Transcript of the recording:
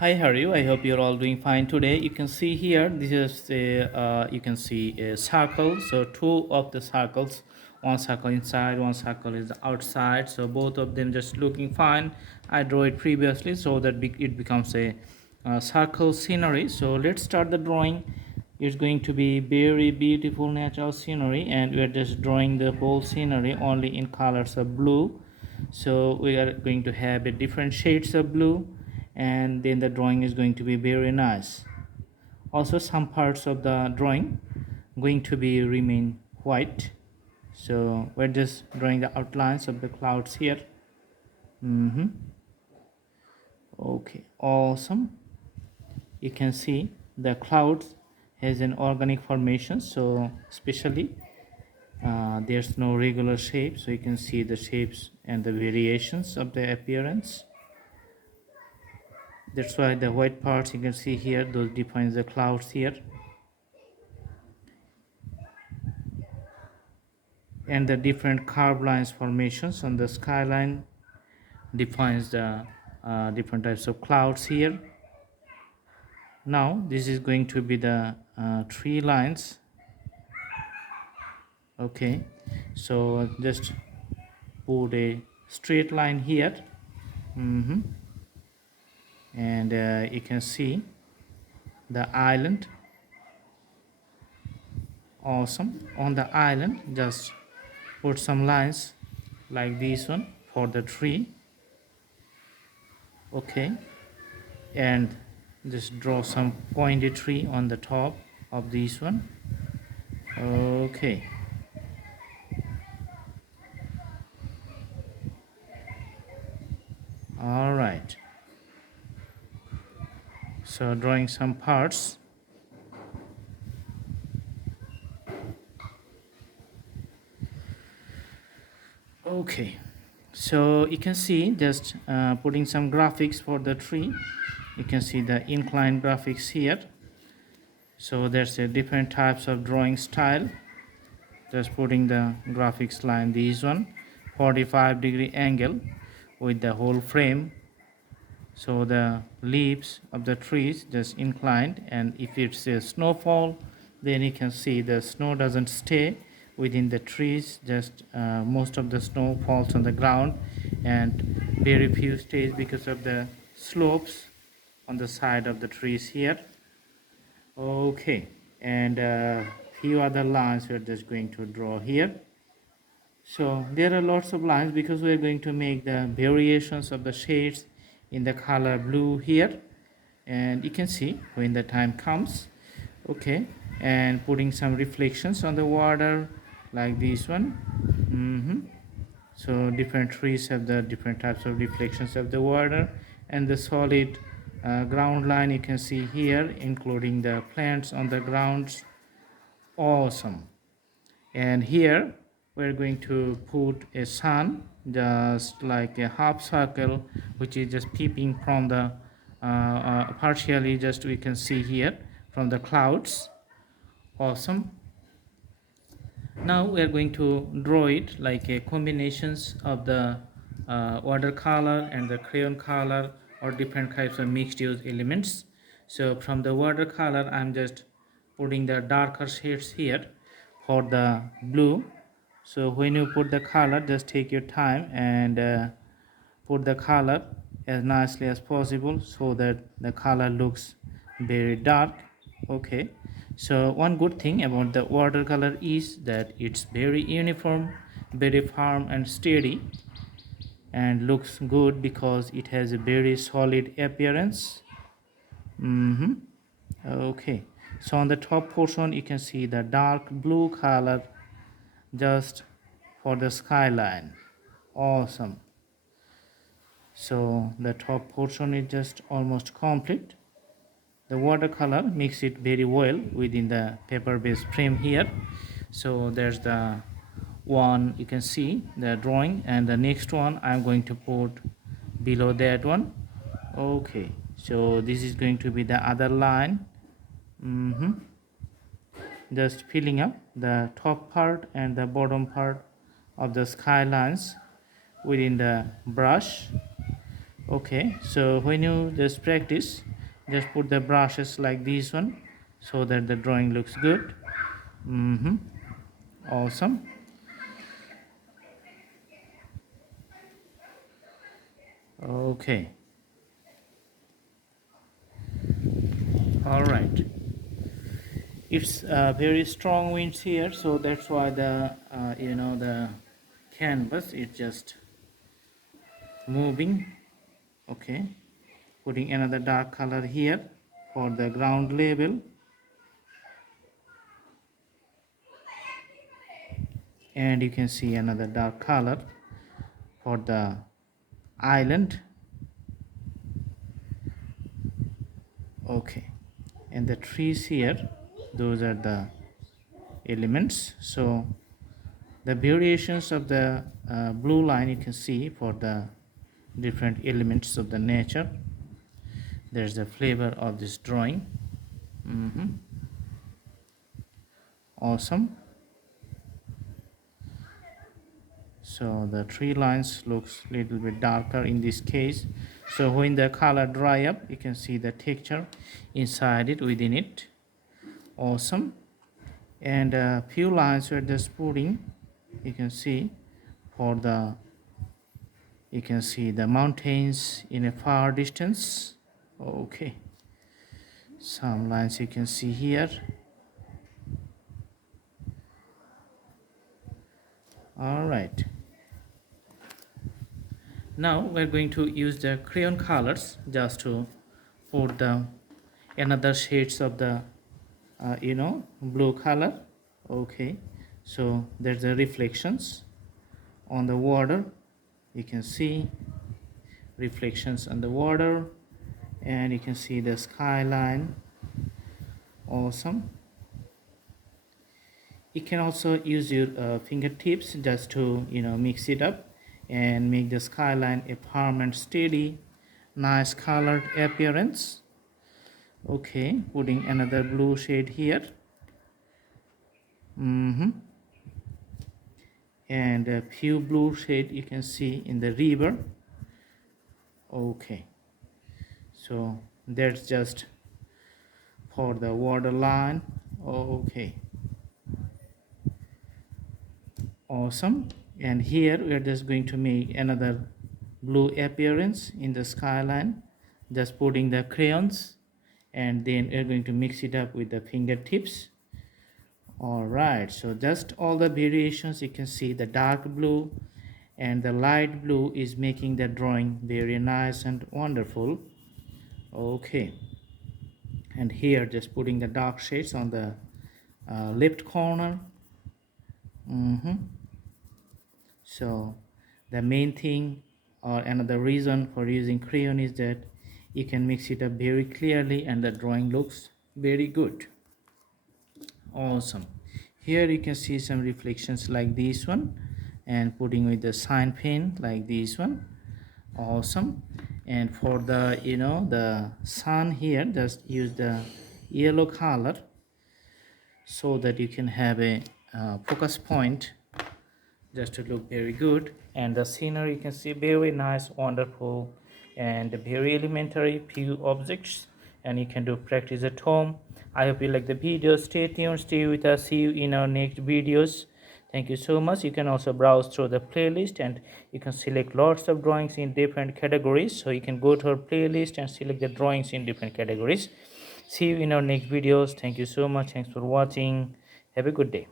Hi, how are you? I hope you're all doing fine today. You can see here, this is you can see a circle. So two of the circles, one circle inside, one circle is outside. So both of them just looking fine. I drew it previously so that it becomes a circle scenery. So let's start the drawing. It's going to be very beautiful natural scenery, and we are just drawing the whole scenery only in colors of blue. So we are going to have a different shades of blue, and then the drawing is going to be very nice. Also some parts of the drawing going to be remain white. So we're just drawing the outlines of the clouds here. Okay, awesome. You can see the clouds has an organic formation, so especially there's no regular shape, so you can see the shapes and the variations of the appearance. That's why the white parts you can see here, those defines the clouds here, and the different curved lines formations on the skyline defines the different types of clouds here. Now this is going to be the tree lines. Okay, so just put a straight line here. And you can see the island. Awesome. On the island just put some lines like this one for the tree. Okay, and just draw some pointed tree on the top of this one. Okay, all right, so drawing some parts. Okay, so you can see just putting some graphics for the tree. You can see the inclined graphics here. So there's a different types of drawing style. Just putting the graphics line, this one 45-degree angle with the whole frame. So the leaves of the trees just inclined, and if it's a snowfall, then you can see the snow doesn't stay within the trees, just most of the snow falls on the ground, and very few stays because of the slopes on the side of the trees here. Okay, and few other lines we're just going to draw here. So there are lots of lines because we're going to make the variations of the shades in the color blue here, and you can see when the time comes. Okay, and putting some reflections on the water like this one. So different trees have the different types of reflections of the water, and the solid ground line you can see here, including the plants on the grounds. Awesome. And here we're going to put a sun, just like a half circle, which is just peeping from the partially, just we can see here from the clouds. Awesome. Now we are going to draw it like a combinations of the watercolor and the crayon color, or different types of mixed use elements. So from the watercolor I'm just putting the darker shades here for the blue. So when you put the color, just take your time and put the color as nicely as possible so that the color looks very dark. Okay, so one good thing about the watercolor is that it's very uniform, very firm and steady, and looks good because it has a very solid appearance. Okay, so on the top portion you can see the dark blue color just for the skyline. Awesome. So the top portion is just almost complete. The watercolor makes it very well within the paper based frame here. So there's the one, you can see the drawing, and the next one I'm going to put below that one. Okay, so this is going to be the other line. Just filling up the top part and the bottom part of the skylines within the brush. Okay, so when you just practice, just put the brushes like this one so that the drawing looks good. Awesome. Okay. All right. It's very strong winds here, so that's why the the canvas is just moving. Okay, putting another dark color here for the ground level, and you can see another dark color for the island. Okay, and the trees here, those are the elements. So the variations of the blue line you can see for the different elements of the nature. There's the flavor of this drawing. Awesome. So the tree lines looks little bit darker in this case. So when the color dry up, you can see the texture inside it, within it. Awesome. And a few lines were just putting, you can see the mountains in a far distance. Okay, some lines you can see here. All right, now we're going to use the crayon colors just to put the another shades of the blue color. Okay, so there's the reflections on the water. You can see reflections on the water, and you can see the skyline. Awesome. You can also use your fingertips just to mix it up and make the skyline a permanent, steady, nice colored appearance. Okay, putting another blue shade here. And a few blue shade you can see in the river. Okay, so that's just for the water line. Okay, awesome. And here we are just going to make another blue appearance in the skyline, just putting the crayons, and then we're going to mix it up with the fingertips. All right, so just all the variations you can see, the dark blue and the light blue is making the drawing very nice and wonderful. Okay, and here just putting the dark shades on the left corner. So the main thing or another reason for using crayon is that you can mix it up very clearly and the drawing looks very good. Awesome. Here you can see some reflections like this one, and putting with the sign pen like this one. Awesome. And for the the sun here, just use the yellow color so that you can have a focus point just to look very good. And the scenery you can see very nice, wonderful, and very elementary few objects, and you can do practice at home. I hope you like the video. Stay tuned, stay with us, see you in our next videos. Thank you so much. You can also browse through the playlist, and you can select lots of drawings in different categories. So you can go to our playlist and select the drawings in different categories. See you in our next videos. Thank you so much. Thanks for watching. Have a good day.